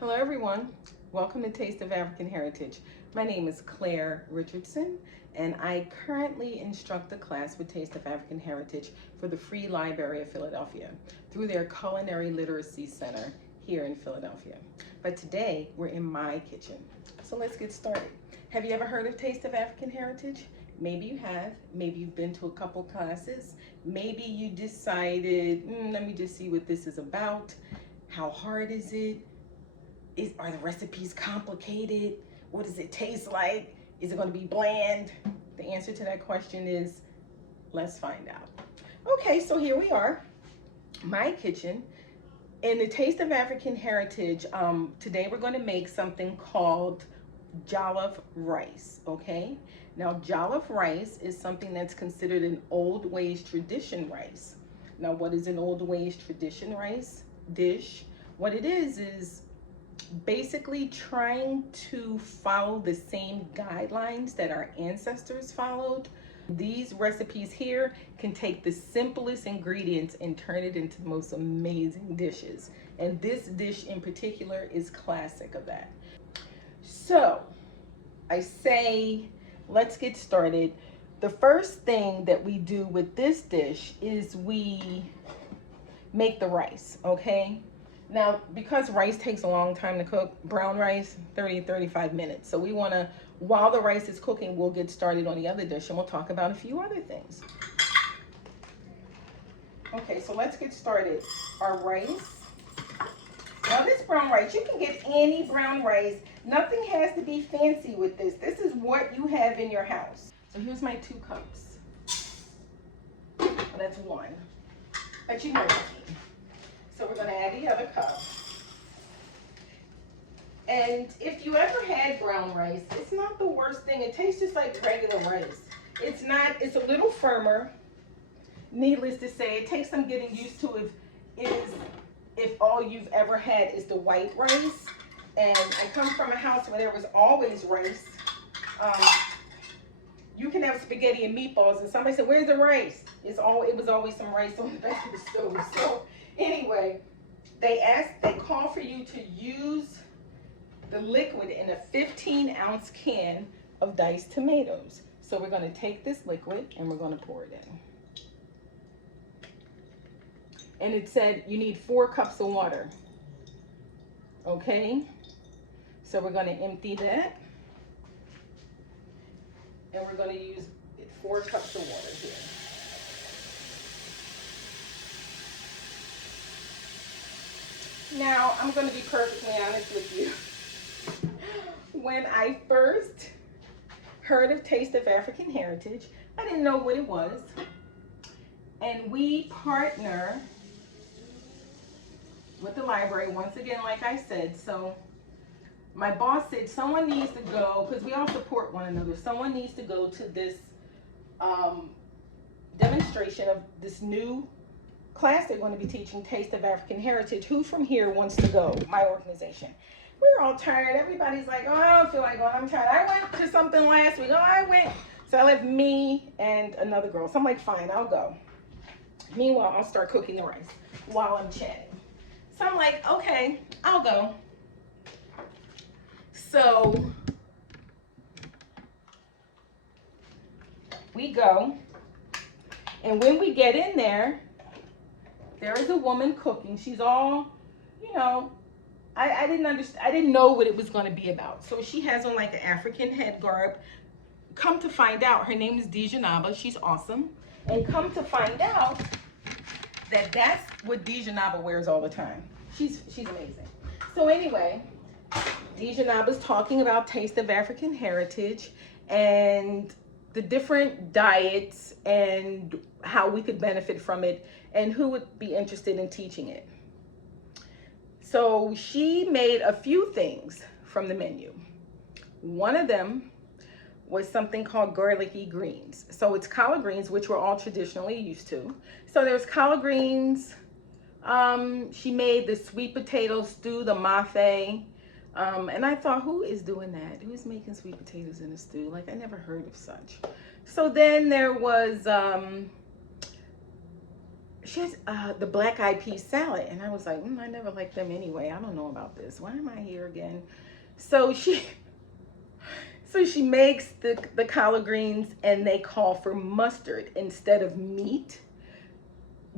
Hello everyone, welcome to Taste of African Heritage. My name is Claire Richardson and I currently instruct a class with Taste of African Heritage for the Free Library of Philadelphia through their Culinary Literacy Center here in Philadelphia. But today we're in my kitchen. So let's get started. Have you ever heard of Taste of African Heritage? Maybe you have, maybe you've been to a couple classes, maybe you decided, let me just see what this is about. How hard is it? Are the recipes complicated? What does it taste like? Is it going to be bland? The answer to that question is, let's find out. Okay, so here we are, my kitchen. In the Taste of African Heritage, today we're going to make something called Jollof Rice, okay? Now, Jollof Rice is something that's considered an Oldways tradition rice. Now, what is an Oldways tradition rice dish? What it is basically trying to follow the same guidelines that our ancestors followed. These recipes here can take the simplest ingredients and turn it into the most amazing dishes. And this dish in particular is classic of that. So I say, let's get started. The first thing that we do with this dish is we make the rice, okay? Now, because rice takes a long time to cook, brown rice, 30 to 35 minutes. So we want to, while the rice is cooking, we'll get started on the other dish and we'll talk about a few other things. Okay, so let's get started. Our rice. Now this brown rice, you can get any brown rice. Nothing has to be fancy with this. This is what you have in your house. So here's my 2 cups. That's 1. But you know the key. So we're going to add the other cup. And if you ever had brown rice, it's not the worst thing. It tastes just like regular rice. It's a little firmer. Needless to say, it takes some getting used to if all you've ever had is the white rice. And I come from a house where there was always rice. You can have spaghetti and meatballs, and somebody said, "Where's the rice?" It was always some rice on the back of the stove. So anyway, they call for you to use the liquid in a 15-ounce can of diced tomatoes. So we're going to take this liquid and we're going to pour it in. And it said you need 4 cups of water. Okay, so we're going to empty that. And we're going to use 4 cups of water here. Now, I'm going to be perfectly honest with you. When I first heard of Taste of African Heritage, I didn't know what it was. And we partner with the library, once again, like I said. So my boss said someone needs to go, because we all support one another, someone needs to go to this demonstration of this new class they're going to be teaching, Taste of African Heritage. Who from here wants to go? My organization. We're all tired. Everybody's like, "Oh, I don't feel like going. I'm tired. I went to something last week. Oh, I went." So I left me and another girl. So I'm like, fine, I'll go. Meanwhile, I'll start cooking the rice while I'm chatting. So I'm like, okay, I'll go. So we go. And when we get in there, there is a woman cooking. She's all, I didn't understand. I didn't know what it was going to be about. So she has on like an African head garb. Come to find out, her name is Dijanaba. She's awesome. And come to find out that that's what Dijanaba wears all the time. She's amazing. So anyway, Dijanaba's talking about Taste of African Heritage and the different diets and how we could benefit from it and who would be interested in teaching it. So she made a few things from the menu. One of them was something called garlicky greens. So it's collard greens, which we're all traditionally used to. So there's collard greens. She made the sweet potato stew, the mafe. And I thought, who is doing that? Who's making sweet potatoes in a stew? Like, I never heard of such. So then there was she has the black eyed pea salad. And I was like, I never liked them anyway. I don't know about this. Why am I here again? So she makes the collard greens, and they call for mustard instead of meat.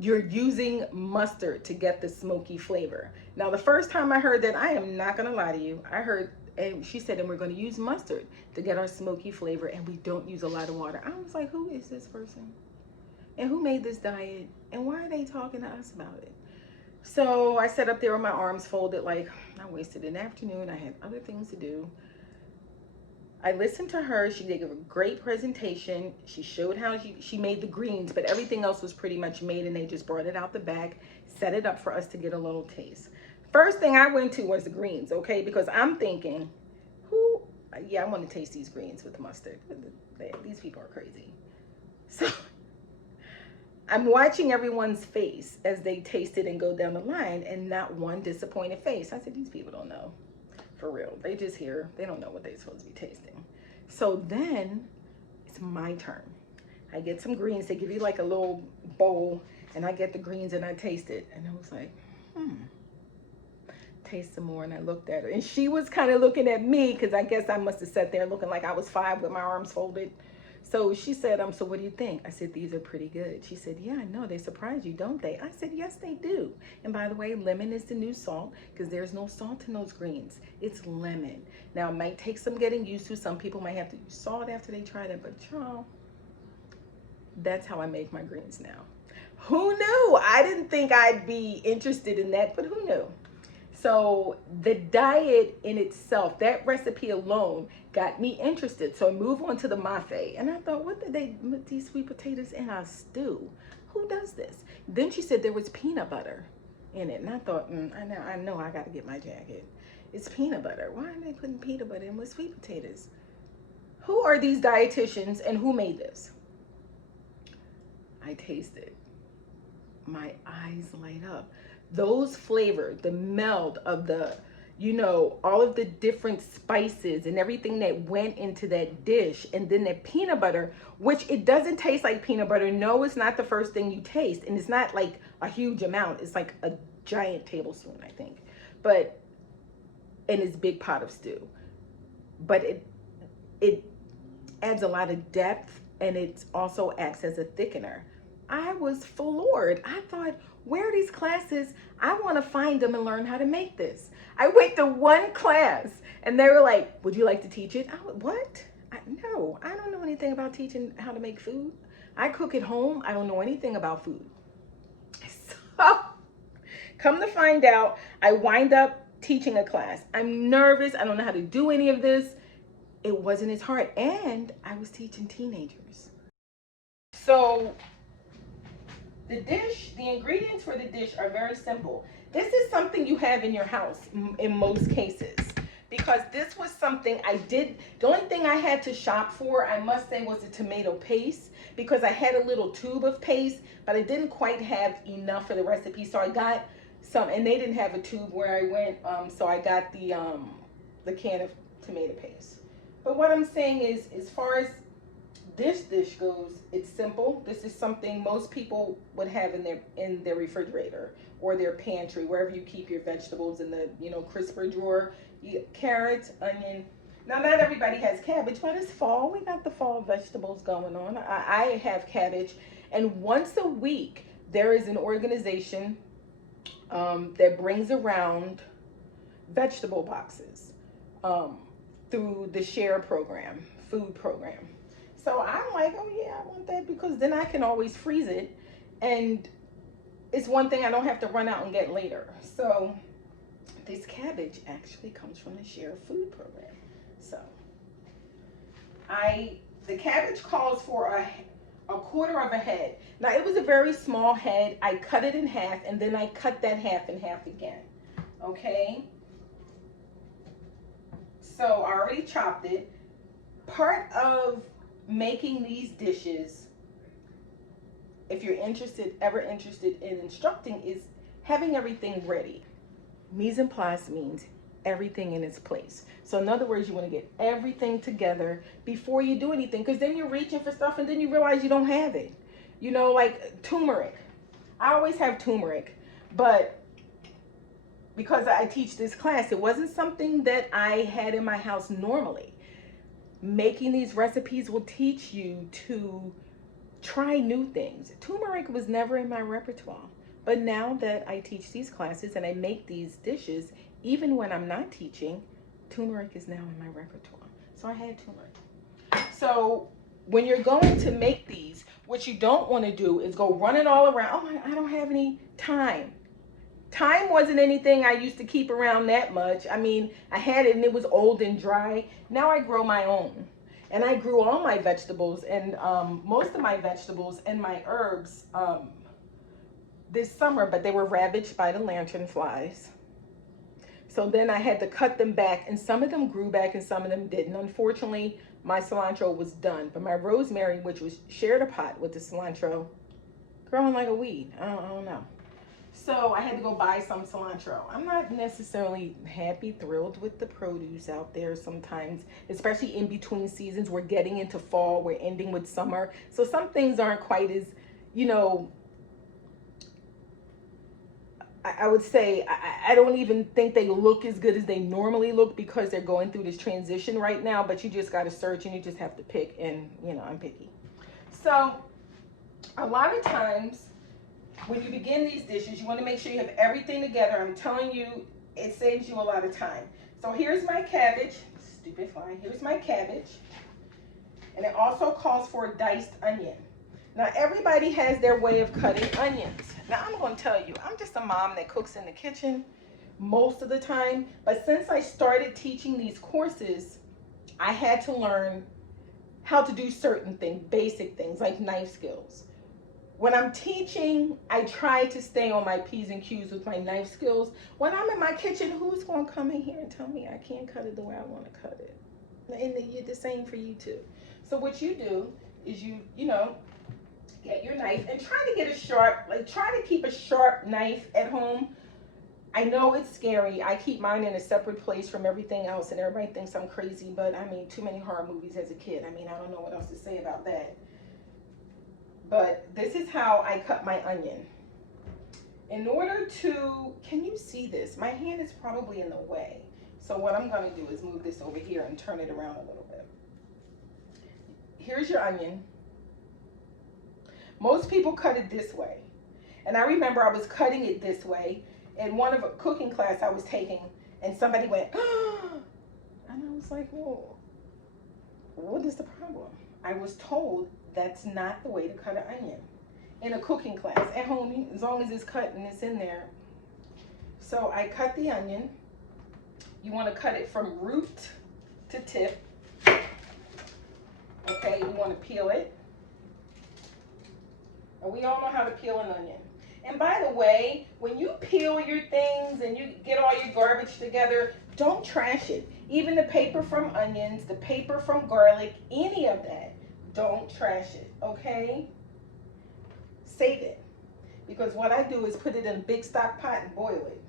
You're using mustard to get the smoky flavor. Now, the first time I heard that, I am not gonna lie to you, I heard, and she said, and we're gonna use mustard to get our smoky flavor, and we don't use a lot of water. I was like, who is this person? And who made this diet? And why are they talking to us about it? So I sat up there with my arms folded, like I wasted an afternoon. I had other things to do. I listened to her. She did a great presentation. She showed how she made the greens, but everything else was pretty much made, and they just brought it out the bag, set it up for us to get a little taste. First thing I went to was the greens, okay? Because I'm thinking, I want to taste these greens with mustard. These people are crazy. So I'm watching everyone's face as they taste it and go down the line, and not one disappointed face. I said, these people don't know. For real. They just hear. They don't know what they're supposed to be tasting. So then it's my turn. I get some greens. They give you like a little bowl, and I get the greens and I taste it. And I was like, taste some more. And I looked at her, and she was kind of looking at me, because I guess I must have sat there looking like I was 5 with my arms folded. So she said, so what do you think? I said, these are pretty good. She said, yeah, I know. They surprise you, don't they? I said, yes, they do. And by the way, lemon is the new salt, because there's no salt in those greens. It's lemon. Now, it might take some getting used to. Some people might have to use salt after they try it, but y'all, that's how I make my greens now. Who knew? I didn't think I'd be interested in that, but who knew? So the diet in itself, that recipe alone got me interested. So I move on to the mafe, and I thought, what did they put these sweet potatoes in a stew? Who does this? Then she said there was peanut butter in it, and I thought, I know I got to get my jacket. It's peanut butter. Why are they putting peanut butter in with sweet potatoes? Who are these dietitians, and who made this? I tasted. My eyes light up. Those flavors, the meld of the, all of the different spices and everything that went into that dish, and then that peanut butter, which it doesn't taste like peanut butter. No, it's not the first thing you taste, and it's not like a huge amount. It's like a giant tablespoon, I think, but in this big pot of stew. But it adds a lot of depth, and it also acts as a thickener. I was floored. I thought, where are these classes? I want to find them and learn how to make this. I went to one class, and they were like, would you like to teach it? What? No, I don't know anything about teaching how to make food. I cook at home. I don't know anything about food. So come to find out, I wind up teaching a class. I'm nervous. I don't know how to do any of this. It wasn't as hard. And I was teaching teenagers. So the ingredients for the dish are very simple. This is something you have in your house in most cases, because this was something I did. The only thing I had to shop for, I must say, was the tomato paste, because I had a little tube of paste, but I didn't quite have enough for the recipe. So I got some, and they didn't have a tube where I went, so I got the can of tomato paste. But what I'm saying is, as far as this dish goes, it's simple. This is something most people would have in their refrigerator or their pantry, wherever you keep your vegetables, in the crisper drawer. Carrots, onion. Now, not everybody has cabbage, but it's fall. We got the fall vegetables going on. I have cabbage, and once a week there is an organization that brings around vegetable boxes through the SHARE program, food program. So I'm like, oh yeah, I want that, because then I can always freeze it, and it's one thing I don't have to run out and get later. So this cabbage actually comes from the SHARE food program. So the cabbage calls for a quarter of a head. Now, it was a very small head. I cut it in half, and then I cut that half in half again. Okay? So I already chopped it. Part of making these dishes, if you're ever interested in instructing, is having everything ready. Mise en place means everything in its place. So in other words, you want to get everything together before you do anything, because then you're reaching for stuff and then you realize you don't have it. Like turmeric. I always have turmeric, but because I teach this class, it wasn't something that I had in my house normally. Making these recipes will teach you to try new things. Turmeric was never in my repertoire. But now that I teach these classes and I make these dishes, even when I'm not teaching, turmeric is now in my repertoire. So I had turmeric. So when you're going to make these, what you don't want to do is go running all around. Oh, I don't have any time. Time wasn't anything I used to keep around that much. I mean, I had it and it was old and dry. Now I grow my own. And I grew all my vegetables and most of my vegetables and my herbs this summer, but they were ravaged by the lantern flies. So then I had to cut them back, and some of them grew back and some of them didn't. Unfortunately, my cilantro was done, but my rosemary, which was shared a pot with the cilantro, growing like a weed. I don't know. So I had to go buy some cilantro. I'm not necessarily happy, thrilled with the produce out there sometimes, especially in between seasons. We're getting into fall, we're ending with summer. So some things aren't quite as, you know, I would say I don't even think they look as good as they normally look because they're going through this transition right now, but you just got to search and you just have to pick, and you know, I'm picky. So a lot of times when you begin these dishes, you want to make sure you have everything together. I'm telling you, it saves you a lot of time. So here's my cabbage, stupid fly, here's my cabbage, and it also calls for a diced onion. Now, everybody has their way of cutting onions. Now, I'm going to tell you, I'm just a mom that cooks in the kitchen most of the time. But since I started teaching these courses, I had to learn how to do certain things, basic things like knife skills. When I'm teaching, I try to stay on my P's and Q's with my knife skills. When I'm in my kitchen, who's going to come in here and tell me I can't cut it the way I want to cut it? And the same for you too. So what you do is you know, get your knife and try to get a sharp, try to keep a sharp knife at home. I know it's scary. I keep mine in a separate place from everything else, and everybody thinks I'm crazy, but I mean, too many horror movies as a kid. I mean, I don't know what else to say about that. But this is how I cut my onion. In order to, can you see this? My hand is probably in the way. So what I'm going to do is move this over here and turn it around a little bit. Here's your onion. Most people cut it this way. And I remember I was cutting it this way in one of a cooking class I was taking, and somebody went, oh, and I was like, well, what is the problem? I was told that's not the way to cut an onion in a cooking class. At home, as long as it's cut and it's in there. So I cut the onion. You want to cut it from root to tip. Okay, you want to peel it. And we all know how to peel an onion. And by the way, when you peel your things and you get all your garbage together, don't trash it. Even the paper from onions, the paper from garlic, any of that, don't trash it, okay? Save it. Because what I do is put it in a big stock pot and boil it.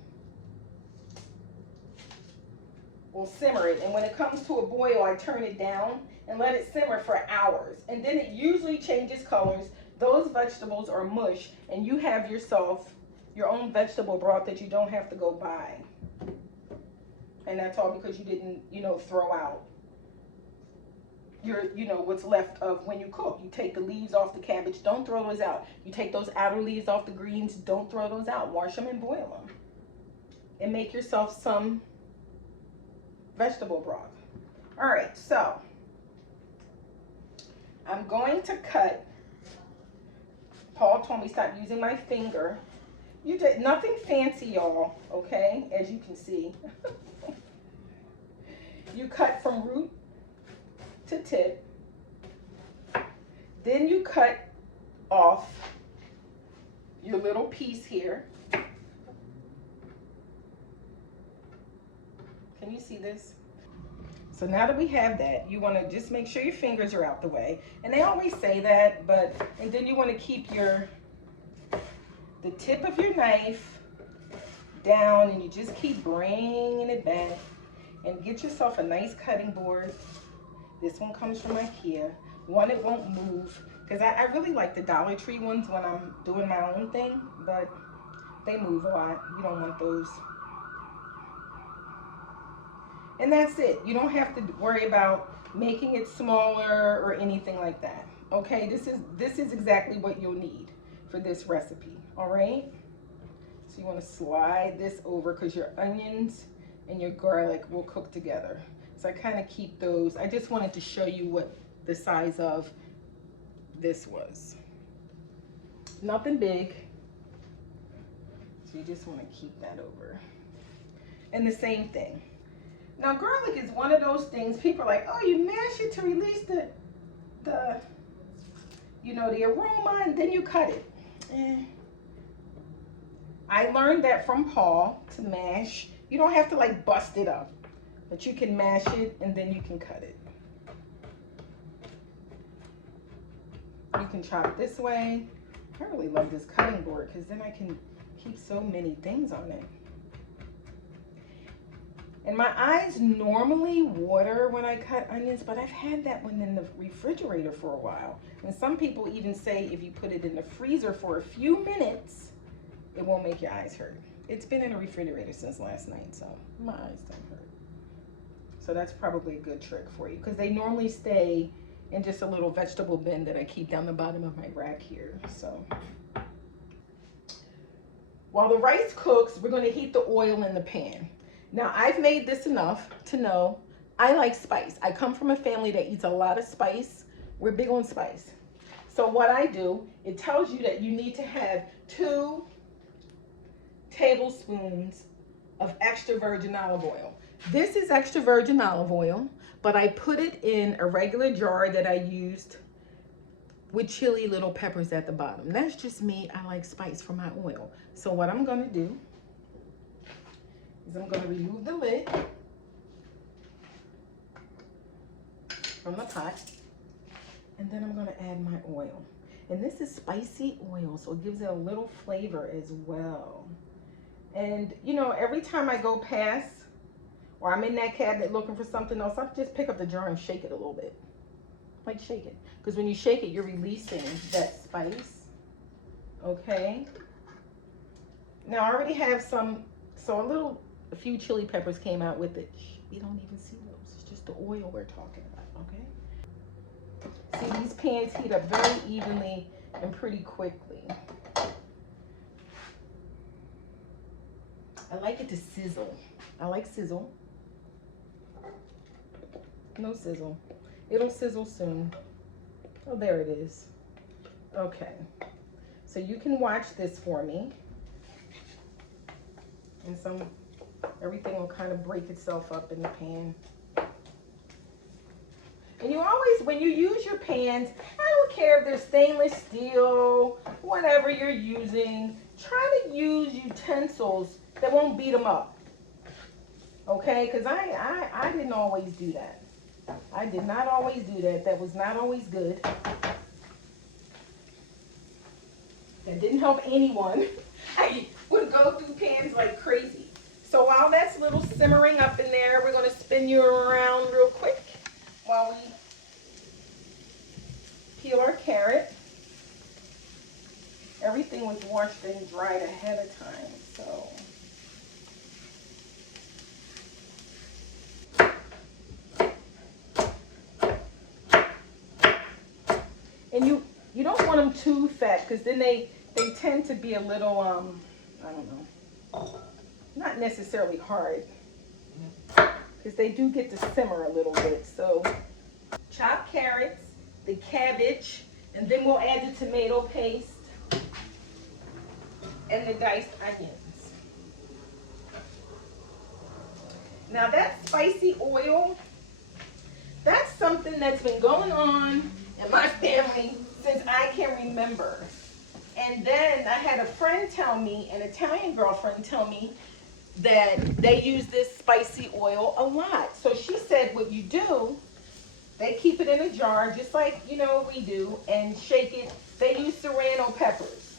Or simmer it. And when it comes to a boil, I turn it down and let it simmer for hours. And then it usually changes colors. Those vegetables are mush, and you have yourself your own vegetable broth that you don't have to go buy. And that's all because you didn't, you know, throw out your, you know, what's left of when you cook. You take the leaves off the cabbage, don't throw those out. You take those outer leaves off the greens, don't throw those out. Wash them and boil them. And make yourself some vegetable broth. All right, so I'm going to cut. Paul told me stop using my finger. You did nothing fancy, y'all, okay, as you can see. You cut from root to tip. Then you cut off your little piece here. Can you see this? So now that we have that, you want to just make sure your fingers are out the way. And they always say that, but, and then you want to keep the tip of your knife down, and you just keep bringing it back. And get yourself a nice cutting board. This one comes from IKEA. One, it won't move. Because I really like the Dollar Tree ones when I'm doing my own thing, but they move a lot. You don't want those. And that's it. You don't have to worry about making it smaller or anything like that. Okay, this is exactly what you'll need for this recipe. All right. So you want to slide this over because your onions and your garlic will cook together. So I kind of keep those. I just wanted to show you what the size of this was. Nothing big. So you just want to keep that over. And the same thing. Now garlic is one of those things people are like, oh, you mash it to release the aroma and then you cut it. I learned that from Paul to mash. You don't have to like bust it up, but you can mash it and then you can cut it. You can chop this way. I really love this cutting board because then I can keep so many things on it. And my eyes normally water when I cut onions, but I've had that one in the refrigerator for a while. And some people even say if you put it in the freezer for a few minutes, it won't make your eyes hurt. It's been in the refrigerator since last night, so my eyes don't hurt. So that's probably a good trick for you because they normally stay in just a little vegetable bin that I keep down the bottom of my rack here. So while the rice cooks, we're going to heat the oil in the pan. Now I've made this enough to know I like spice. I come from a family that eats a lot of spice. We're big on spice. So what I do, it tells you that you need to have 2 tablespoons of extra virgin olive oil. This is extra virgin olive oil, but I put it in a regular jar that I used with chili little peppers at the bottom. That's just me. I like spice for my oil. So what I'm going to do is I'm going to remove the lid from the pot, and then I'm going to add my oil. And this is spicy oil, so it gives it a little flavor as well. And you know, every time I go past or I'm in that cabinet looking for something else, I'll just pick up the jar and shake it a little bit. Like shake it. Because when you shake it, you're releasing that spice. Okay. Now I already have some, so a few chili peppers came out with it. You don't even see those. It's just the oil we're talking about, okay? See, these pans heat up very evenly and pretty quickly. I like it to sizzle. I like sizzle. No sizzle. It'll sizzle soon. Oh, there it is. Okay. So you can watch this for me. And everything will kind of break itself up in the pan. And you always, when you use your pans, I don't care if they're stainless steel, whatever you're using, try to use utensils that won't beat them up. Okay, because I didn't always do that. I did not always do that. That was not always good. That didn't help anyone. I would go through pans like crazy. So while that's a little simmering up in there, we're going to spin you around real quick while we peel our carrot. Everything was washed and dried ahead of time, so. And you don't want them too fat because then they tend to be a little, I don't know, not necessarily hard because they do get to simmer a little bit. So chopped carrots, the cabbage, and then we'll add the tomato paste and the diced onions. Now that spicy oil, that's something that's been going on in my family since I can remember. And then I had a friend tell me, an Italian girlfriend tell me, that they use this spicy oil a lot. So she said what you do, they keep it in a jar just like, you know, we do, and shake it. They use serrano peppers.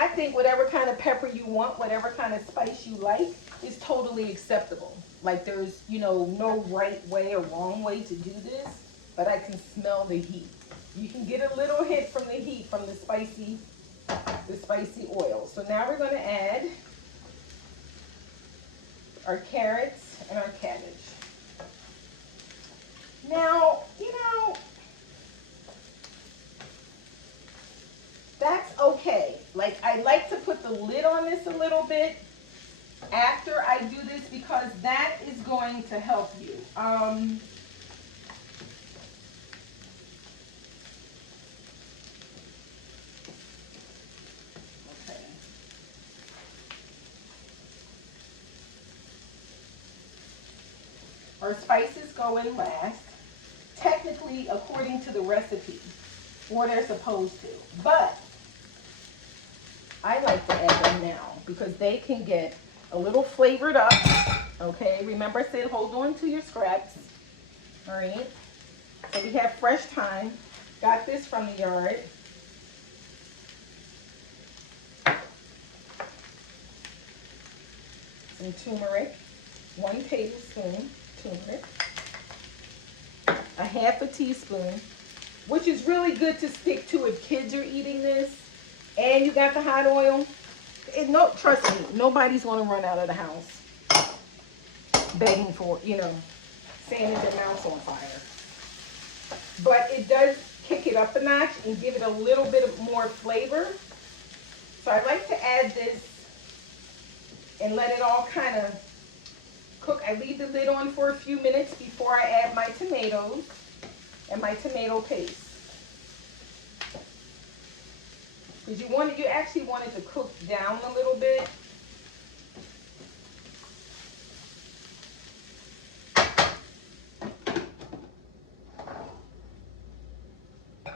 I think whatever kind of pepper you want, whatever kind of spice you like, is totally acceptable. Like there's, you know, no right way or wrong way to do this, but I can smell the heat. You can get a little hit from the heat from the spicy oil. So now we're going to add our carrots and our cabbage. Now, you know, that's okay. Like, I like to put the lid on this a little bit after I do this because that is going to help you. Okay. Our spices go in last, technically according to the recipe, or they're supposed to. But I like to add them now because they can get a little flavored up. Okay, remember I said hold on to your scraps. All right, so we have fresh thyme. Got this from the yard. Some turmeric, 1 tablespoon turmeric, a half a teaspoon, which is really good to stick to if kids are eating this and you got the hot oil. No, trust me, nobody's going to run out of the house begging for, you know, saying that their mouth's on fire. But it does kick it up a notch and give it a little bit of more flavor. So I like to add this and let it all kind of cook. I leave the lid on for a few minutes before I add my tomatoes and my tomato paste. Because you actually want it to cook down a little bit.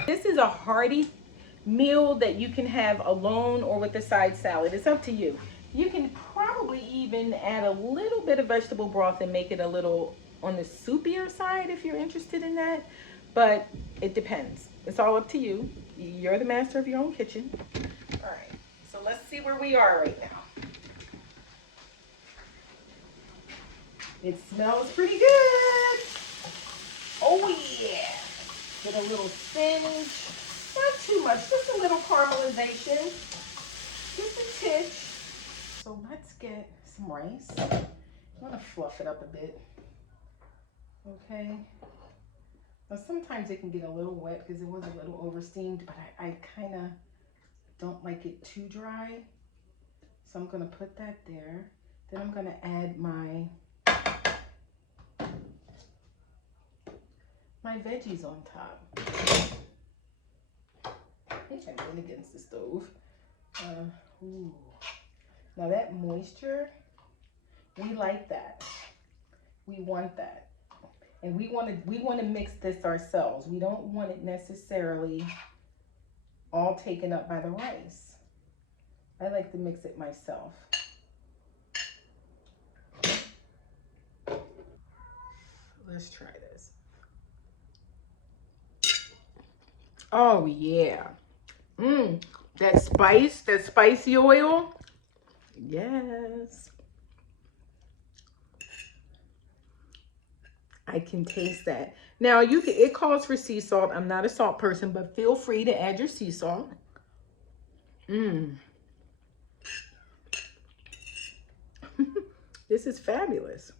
This is a hearty meal that you can have alone or with a side salad. It's up to you. You can probably even add a little bit of vegetable broth and make it a little on the soupier side if you're interested in that. But it depends. It's all up to you. You're the master of your own kitchen. All right, so let's see where we are right now. It smells pretty good. Oh yeah. Get a little singe. Not too much, just a little caramelization. Just a titch. So let's get some rice. I want to fluff it up a bit. Okay. Now sometimes it can get a little wet because it was a little over steamed, but I kind of don't like it too dry. So I'm going to put that there. Then I'm going to add my veggies on top. I think I lean against the stove. Ooh. Now that moisture, we like that. We want that. And we want to mix this ourselves. We don't want it necessarily all taken up by the rice. I like to mix it myself. Let's try this. Oh yeah. That spice, that spicy oil. Yes. I can taste that. Now it calls for sea salt. I'm not a salt person, but feel free to add your sea salt. This is fabulous.